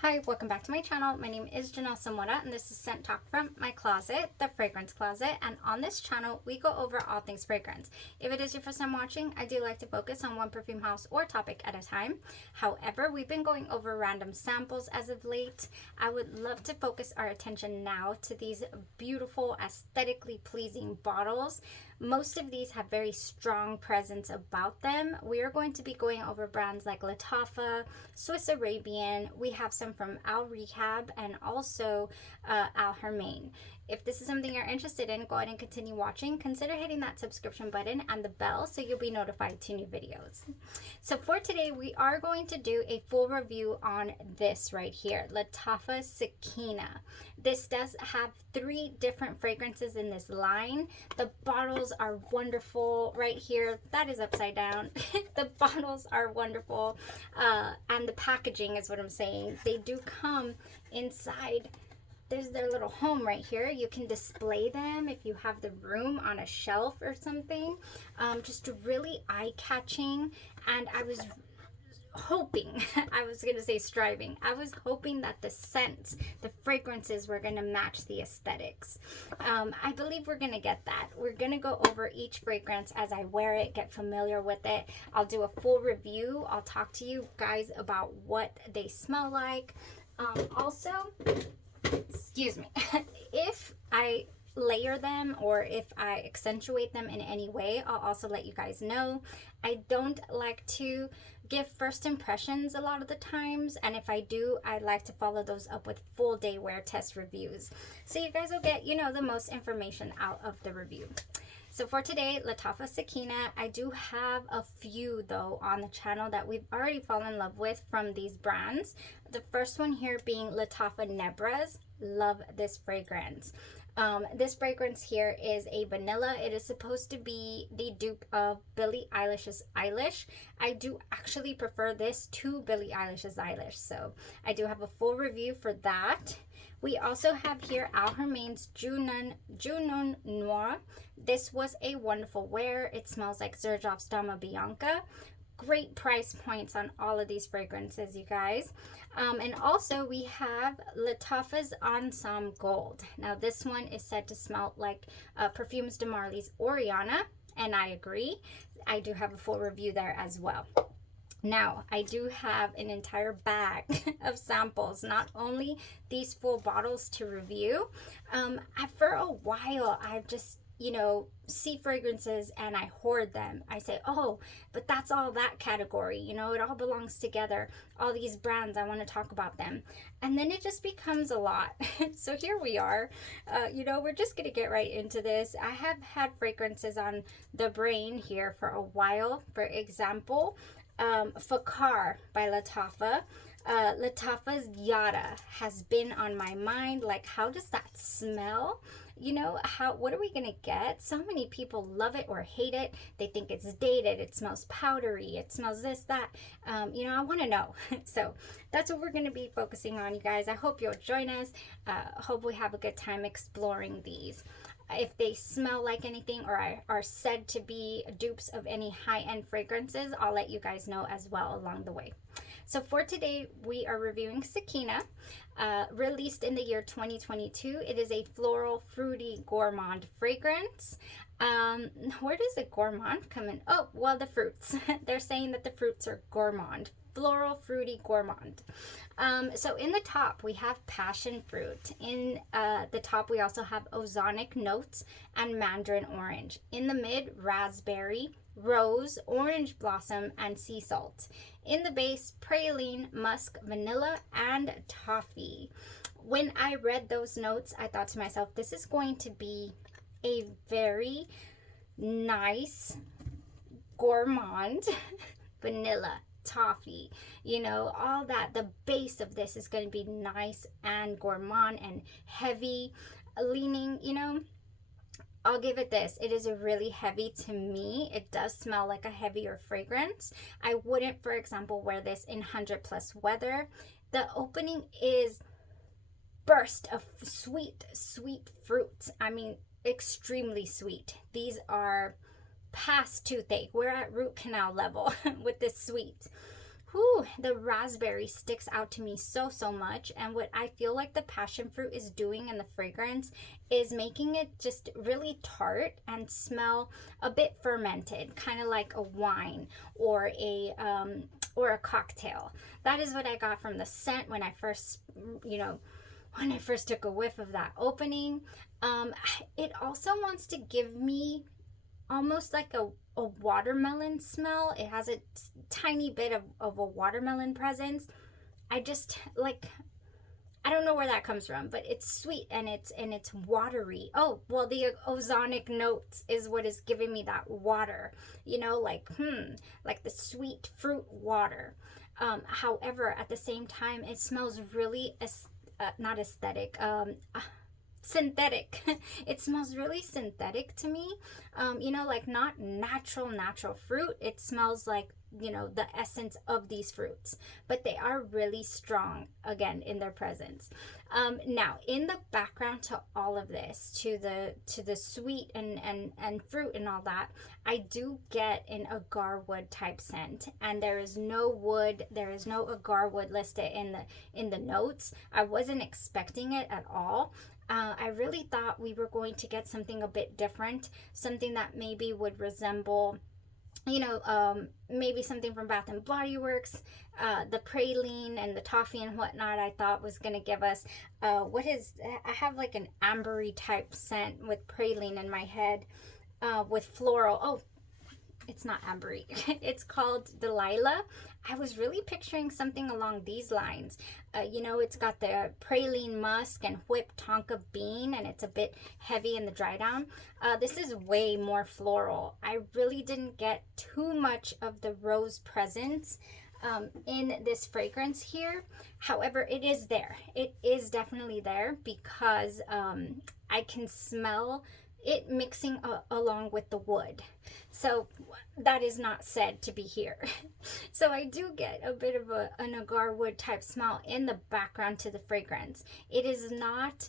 Hi, welcome back to my channel. My name is Janelle Samora and this is Scent Talk from my closet, the fragrance closet. And on this channel, we go over all things fragrance. If it is your first time watching, I do like to focus on one perfume house or topic at a time. However, we've been going over random samples as of late. I would love to focus our attention now to these beautiful, aesthetically pleasing bottles. Most of these have very strong presence about them. We are going to be going over brands like LATTAFA, Swiss Arabian. We have some from Al Rehab and also Al Hermain. If this is something you're interested in, go ahead and continue watching. Consider hitting that subscription button and the bell so you'll be notified to new videos. So for today, we are going to do a full review on this right here, LATTAFA Sakeena. This does have 3 different fragrances in this line. The bottles are wonderful right here. That is upside down. The bottles are wonderful. And the packaging is what I'm saying. They do come inside. There's their little home right here. You can display them if you have the room on a shelf or something. Just really eye-catching. And I was hoping, I was going to say striving, I was hoping that the scents, the fragrances were going to match the aesthetics. I believe we're going to get that. We're going to go over each fragrance as I wear it, get familiar with it. I'll do a full review. I'll talk to you guys about what they smell like. Also, excuse me, if I layer them or if I accentuate them in any way, I'll also let you guys know. I don't like to give first impressions a lot of the times, and if I do, I like to follow those up with full day wear test reviews, so you guys will get, you know, the most information out of the review. So for today, LATTAFA Sakeena, I do have a few though on the channel that we've already fallen in love with from these brands. The first one here being LATTAFA Nebras. Love this fragrance. This fragrance here is a vanilla. It is supposed to be the dupe of Billie Eilish's Eilish. I do actually prefer this to Billie Eilish's Eilish, so I do have a full review for that. We also have here Al Hermain's Junon Noir. This was a wonderful wear. It smells like Xerjoff's Dama Bianca. Great price points on all of these fragrances, you guys. And also we have LATTAFA's Ensemble Gold. Now this one is said to smell like Perfumes de Marly's Oriana, and I agree. I do have a full review there as well. Now, I do have an entire bag of samples, not only these full bottles to review. For a while, I've just, you know, see fragrances and I hoard them. I say, oh, but that's all that category, you know, it all belongs together. All these brands, I want to talk about them. And then it just becomes a lot. So here we are. You know, we're just going to get right into this. I have had fragrances on the brain here for a while. For example, Fakar by LATTAFA. LATTAFA's Yada has been on my mind. Like, how does that smell? You know, what are we gonna get? So many people love it or hate it. They think it's dated, it smells powdery, it smells this, that. You know, I want to know. So that's what we're gonna be focusing on, you guys. I hope you'll join us. Hope we have a good time exploring these. If they smell like anything or are said to be dupes of any high-end fragrances, I'll let you guys know as well along the way. So for today, we are reviewing Sakeena, released in the year 2022. It is a floral, fruity, gourmand fragrance. Where does the gourmand come in? Oh, well, the fruits. They're saying that the fruits are gourmand. Floral, fruity, gourmand. So in the top, we have passion fruit. In the top, we also have ozonic notes and mandarin orange. In the mid, raspberry, rose, orange blossom, and sea salt. In the base, praline, musk, vanilla, and toffee. When I read those notes, I thought to myself, this is going to be a very nice gourmand vanilla, toffee, you know, all that. The base of this is going to be nice and gourmand and heavy leaning, you know. I'll give it this. It is a really heavy to me. It does smell like a heavier fragrance. I wouldn't, for example, wear this in 100+ weather. The opening is burst of sweet, sweet fruits. I mean, extremely sweet. These are past toothache. We're at root canal level with this sweet. Whew, the raspberry sticks out to me so, so much. And what I feel like the passion fruit is doing in the fragrance is making it just really tart and smell a bit fermented, kind of like a wine or a cocktail. That is what I got from the scent when I first, when I first took a whiff of that opening. It also wants to give me almost like a watermelon smell. It has a tiny bit of a watermelon presence. I just like, I don't know where that comes from, but it's sweet and it's watery. Oh, well, the ozonic notes is what is giving me that water, like the sweet fruit water. However, at the same time, it smells really not aesthetic, synthetic. It smells really synthetic to me. Like not natural fruit. It smells like, the essence of these fruits, but they are really strong again in their presence. Now in the background to all of this, to the sweet and fruit and all that, I do get an agar wood type scent, and there is no agar wood listed in the notes. I wasn't expecting it at all. I really thought we were going to get something a bit different, something that maybe would resemble, maybe something from Bath and Body Works, the praline and the toffee and whatnot. I thought was going to give us, I have like an ambery type scent with praline in my head, with floral. Oh, it's not ambery. It's called Delilah. I was really picturing something along these lines. It's got the praline musk and whipped tonka bean, and it's a bit heavy in the dry down. This is way more floral. I really didn't get too much of the rose presence in this fragrance here. However, it is there. It is definitely there because I can smell it mixing along with the wood. So that is not said to be here. So I do get a bit of an agar wood type smell in the background to the fragrance. It is not,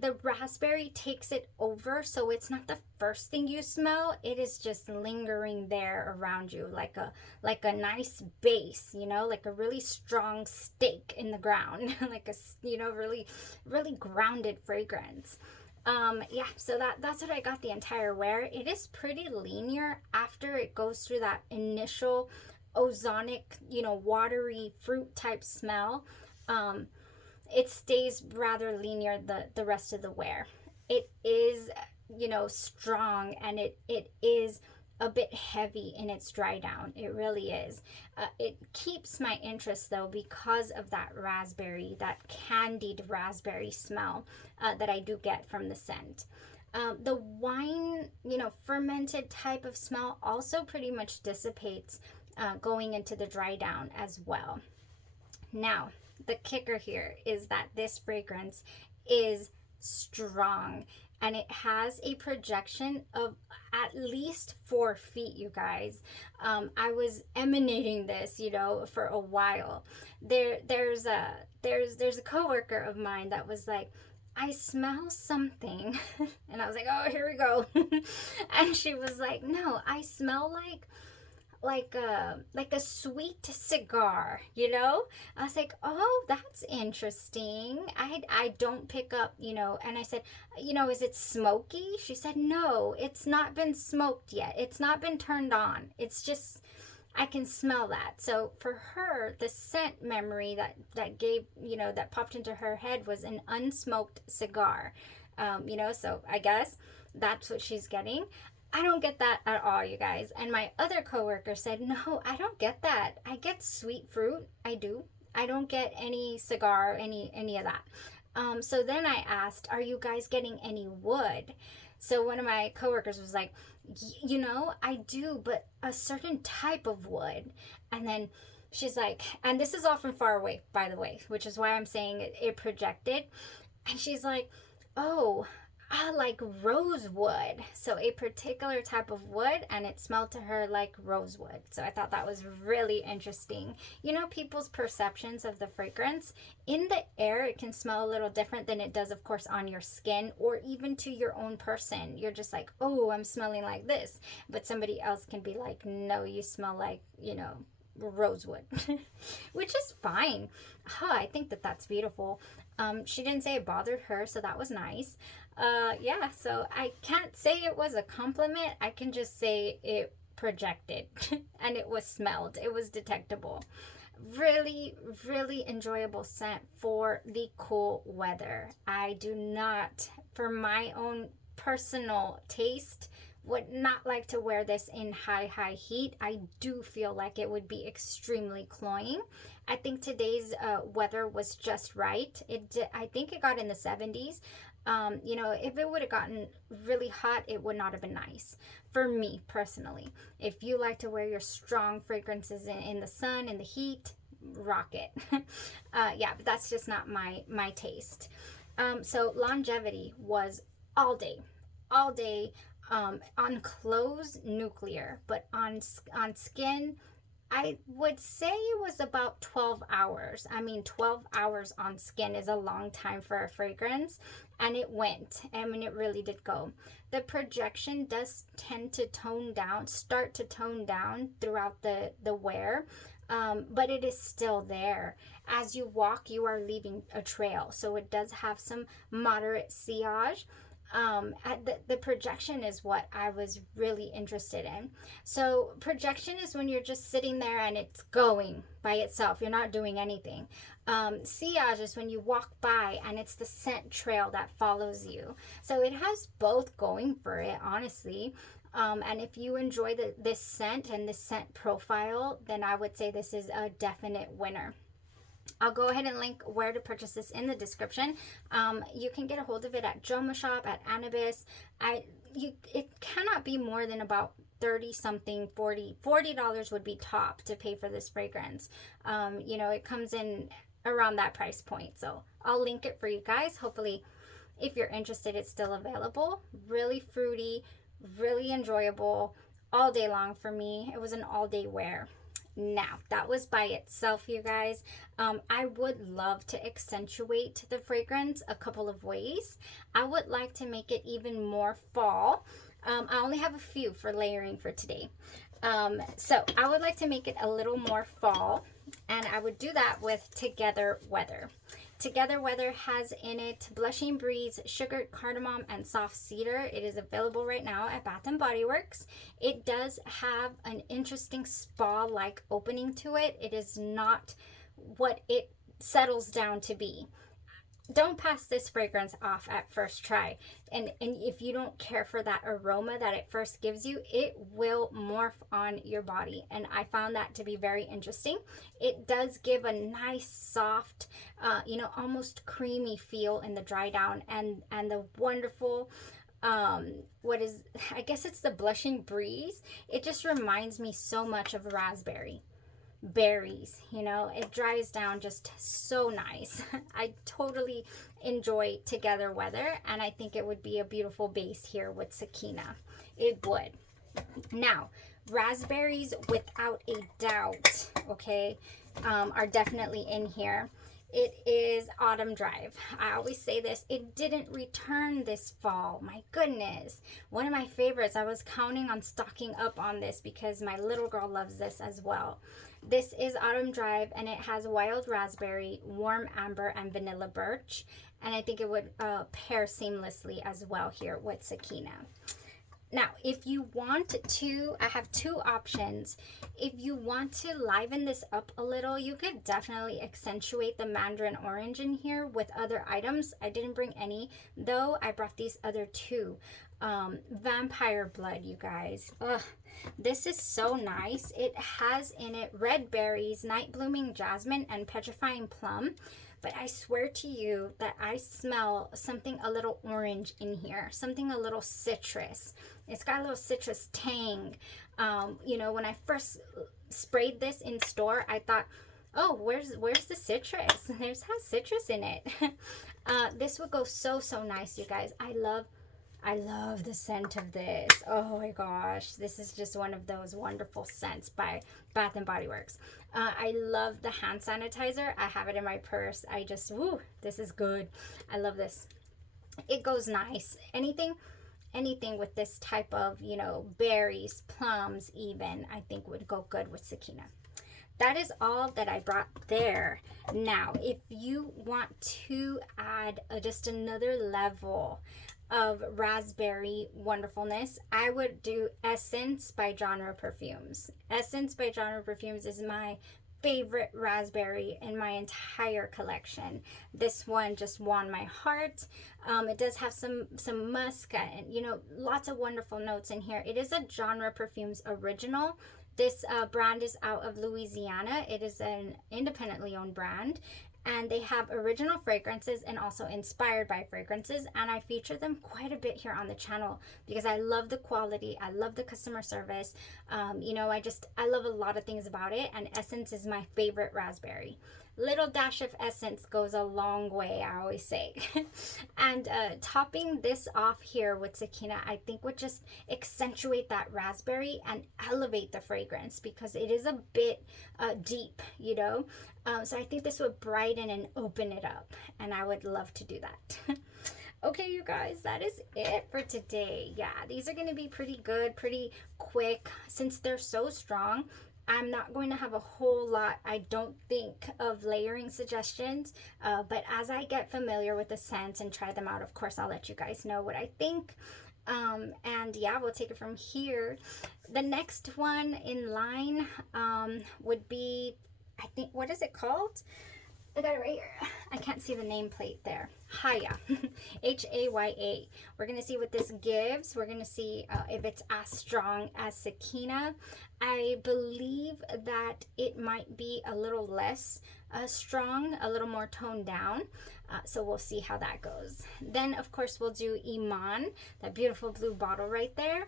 the raspberry takes it over, so it's not the first thing you smell. It is just lingering there around you like a nice base, like a really strong stake in the ground, like a really grounded fragrance. So that's what I got the entire wear. It is pretty linear after it goes through that initial ozonic, watery fruit type smell. It stays rather linear the rest of the wear. It is, strong, and it is a bit heavy in its dry down. It really is. It keeps my interest though because of that raspberry, that candied raspberry smell that I do get from the scent. The wine, fermented type of smell also pretty much dissipates going into the dry down as well. Now, the kicker here is that this fragrance is strong, and it has a projection of at least 4 feet, you guys. I was emanating this, for a while. There's a coworker of mine that was like, I smell something. And I was like, oh, here we go. And she was like, no, I smell like a sweet cigar, I was like, oh, that's interesting. I don't pick up, and I said, is it smoky? She said, no, it's not been smoked yet. It's not been turned on. It's just, I can smell that. So for her, the scent memory that gave, that popped into her head was an unsmoked cigar. So I guess that's what she's getting. I don't get that at all, you guys. And my other coworker said, no, I don't get that. I get sweet fruit. I do. I don't get any cigar, any of that. So then I asked, are you guys getting any wood? So one of my coworkers was like, I do, but a certain type of wood. And then she's like, and this is all from far away, by the way, which is why I'm saying it projected. And she's like, oh, I like rosewood. So a particular type of wood, and it smelled to her like rosewood. So I thought that was really interesting. People's perceptions of the fragrance. In the air, it can smell a little different than it does, of course, on your skin or even to your own person. You're just like, oh, I'm smelling like this. But somebody else can be like, no, you smell like, rosewood, which is fine. I think that that's beautiful. She didn't say it bothered her, so that was nice. Yeah, so I can't say it was a compliment. I can just say it projected and it was smelled. It was detectable. Really, really enjoyable scent for the cool weather. I do not, for my own personal taste, would not like to wear this in high heat. I do feel like it would be extremely cloying. I think today's weather was just right. I think it got in the 70s. You know, if it would have gotten really hot, it would not have been nice for me personally. If you like to wear your strong fragrances in the sun, in the heat, rock it. Yeah, but that's just not my taste. So longevity was all day. On clothes, nuclear, but on skin, I would say it was about 12 hours. I mean, 12 hours on skin is a long time for a fragrance, and it went. I mean, it really did go. The projection does tend to start to tone down throughout the wear, but it is still there. As you walk, you are leaving a trail, so it does have some moderate sillage. The projection is what I was really interested in. So projection is when you're just sitting there and it's going by itself. You're not doing anything. Sillage is when you walk by and it's the scent trail that follows you. So it has both going for it, honestly. And if you enjoy this scent and this scent profile, then I would say this is a definite winner. I'll go ahead and link where to purchase this in the description. You can get a hold of it at Jomashop, at Anabis. It cannot be more than about 30 something, $40 would be top to pay for this fragrance. You know, it comes in around that price point. So I'll link it for you guys. Hopefully, if you're interested, it's still available. Really fruity, really enjoyable, all day long for me. It was an all day wear. Now, that was by itself, you guys. I would love to accentuate the fragrance a couple of ways. I would like to make it even more fall. I only have a few for layering for today. So I would like to make it a little more fall, and I would do that with Together Weather. Together Weather has in it Blushing Breeze, Sugared Cardamom, and Soft Cedar. It is available right now at Bath & Body Works. It does have an interesting spa-like opening to it. It is not what it settles down to be. Don't pass this fragrance off at first try. And if you don't care for that aroma that it first gives you, it will morph on your body. And I found that to be very interesting. It does give a nice, soft, you know, almost creamy feel in the dry down. And the wonderful, I guess it's the Blushing Breeze. It just reminds me so much of raspberry. Berries, you know, it dries down just so nice. I totally enjoy Together Weather, and I think it would be a beautiful base here with Sakeenah. It would. Now, raspberries, without a doubt, okay, are definitely in here. It is Autumn Drive. I always say this. It didn't return this fall. My goodness. One of my favorites. I was counting on stocking up on this because my little girl loves this as well. This is Autumn Drive, and it has wild raspberry, warm amber, and vanilla birch. And I think it would pair seamlessly as well here with Sakeenah. Now, if you want to, I have two options. If you want to liven this up a little, you could definitely accentuate the mandarin orange in here with other items. I didn't bring any, though. I brought these other two. Vampire Blood, you guys. Ugh, this is so nice. It has in it red berries, night blooming jasmine, and petrifying plum. But I swear to you that I smell something a little orange in here, something a little citrus. It's got a little citrus tang. You know, when I first sprayed this in store, I thought, oh, where's the citrus? There's has citrus in it. This would go so nice, you guys. I love the scent of this. Oh my gosh, this is just one of those wonderful scents by Bath & Body Works. I love the hand sanitizer. I have it in my purse. I just, woo, this is good. I love this. It goes nice. Anything with this type of, you know, berries, plums even, I think would go good with Sakeenah. that is all that I brought there. Now, if you want to add just another level of raspberry wonderfulness, I would do Essence by Genre Perfumes. Essence by Genre Perfumes is my favorite raspberry in my entire collection. This one just won my heart. It does have some musk and, you know, lots of wonderful notes in here. It is a Genre Perfumes original. This brand is out of Louisiana. It is an independently owned brand, and they have original fragrances and also inspired by fragrances, and I feature them quite a bit here on the channel because I love the quality, I love the customer service. You know, I love a lot of things about it, and Essence is my favorite raspberry. Little dash of essence goes a long way, I always say. And topping this off here with Sakeenah, I think would just accentuate that raspberry and elevate the fragrance because it is a bit deep, you know. So I think this would brighten and open it up, and I would love to do that. Okay, you guys, that is it for today. Yeah, these are going to be pretty good, pretty quick. Since they're so strong, I'm not going to have a whole lot, I don't think, of layering suggestions, but as I get familiar with the scents and try them out, of course, I'll let you guys know what I think. And yeah, we'll take it from here. The next one in line would be, I think, what is it called? I got it right here. I can't see the nameplate there. Haya. H-A-Y-A. We're going to see what this gives. We're going to see if it's as strong as Sakeenah. I believe that it might be a little less strong, a little more toned down. So we'll see how that goes. Then, of course, we'll do Iman, that beautiful blue bottle right there.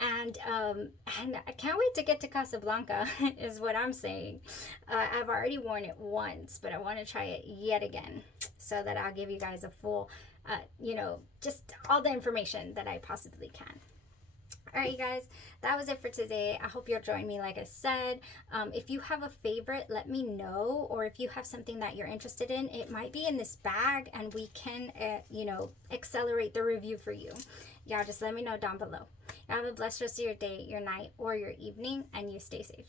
And I can't wait to get to Casablanca is what I'm saying. I've already worn it once, but I want to try it yet again so that I'll give you guys a full, you know, just all the information that I possibly can. All right, you guys, that was it for today. I hope you'll join me, like I said. If you have a favorite, let me know. Or if you have something that you're interested in, it might be in this bag and we can, you know, accelerate the review for you. Y'all just let me know down below. Y'all have a blessed rest of your day, your night, or your evening, and you stay safe.